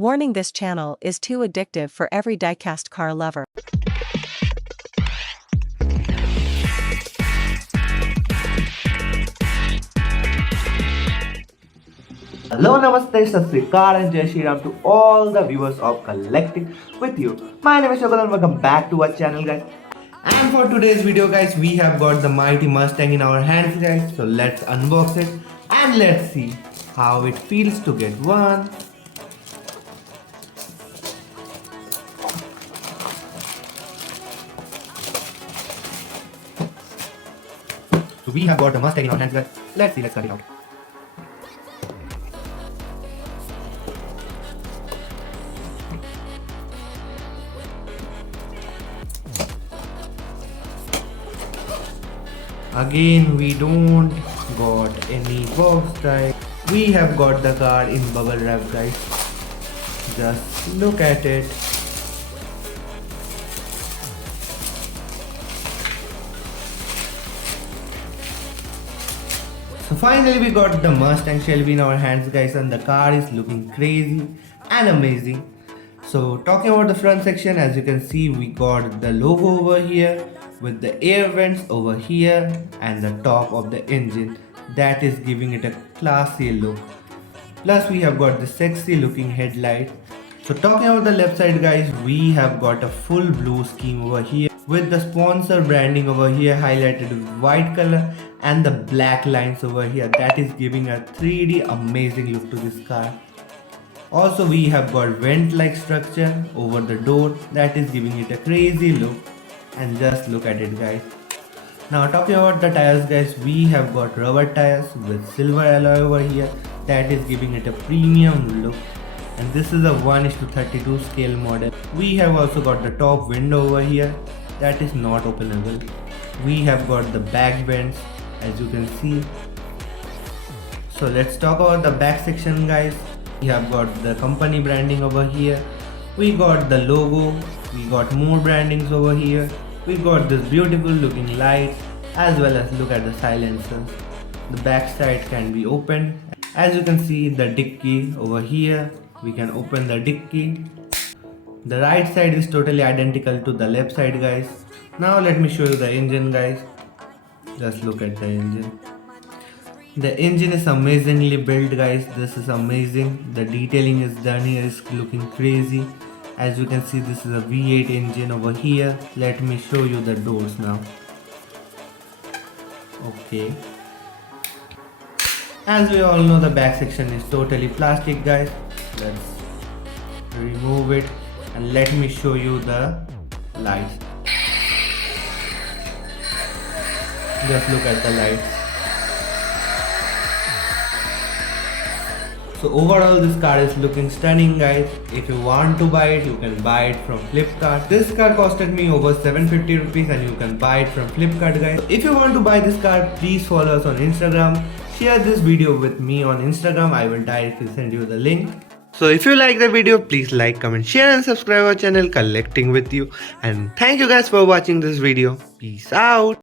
Warning: this channel is too addictive for every diecast car lover. Hello, Namaste, Sat Sri Akal and Jai Shri Ram to all the viewers of Collecting with you. My name is Shokal and welcome back to our channel, guys. And for today's video, guys, we have got the mighty Mustang in our hands, guys. So let's unbox it and let's see how it feels to get one. So we have got the Mustang in our hands, guys. Let's see, let's cut it out. Again, we don't got any box type. We have got the car in bubble wrap, guys. Just look at it. So finally we got the Mustang Shelby in our hands, guys, and the car is looking crazy and amazing. So talking about the front section, as you can see, we got the logo over here with the air vents over here and the top of the engine that is giving it a classy look. Plus we have got the sexy looking headlight. So talking about the left side, guys, we have got a full blue scheme over here with the sponsor branding over here highlighted with white color and the black lines over here that is giving a 3D amazing look to this car. Also we have got vent like structure over the door that is giving it a crazy look, and just look at it, guys. Now talking about the tires, guys, we have got rubber tires with silver alloy over here that is giving it a premium look, and this is a 1:32 scale model. We have also got the top window over here that is not openable. We have got the back vents, as you can see. So let's talk about the back section, guys. We have got the company branding over here. We got the logo. We got more brandings over here. We got this beautiful looking light, as well as look at the silencer. The back side can be opened. As you can see, the dicky over here, we can open the dicky. The right side is totally identical to the left side, guys. Now let me show you the engine, guys. Just look at the engine. The engine is amazingly built, guys. This is amazing. The detailing is done here is looking crazy. As you can see, this is a V8 engine over here. Let me show you the doors now. Okay. As we all know, the back section is totally plastic, guys. Let's remove it and let me show you the lights. Just look at the lights. So overall this car is looking stunning, guys. If you want to buy it, you can buy it from Flipkart. This car costed me over 750 rupees and you can buy it from Flipkart, guys. So if you want to buy this car, please follow us on Instagram. Share this video with me on Instagram. I will directly send you the link. So if you like the video, please like, comment, share and subscribe our channel Collecting with You. And thank you guys for watching this video. Peace out.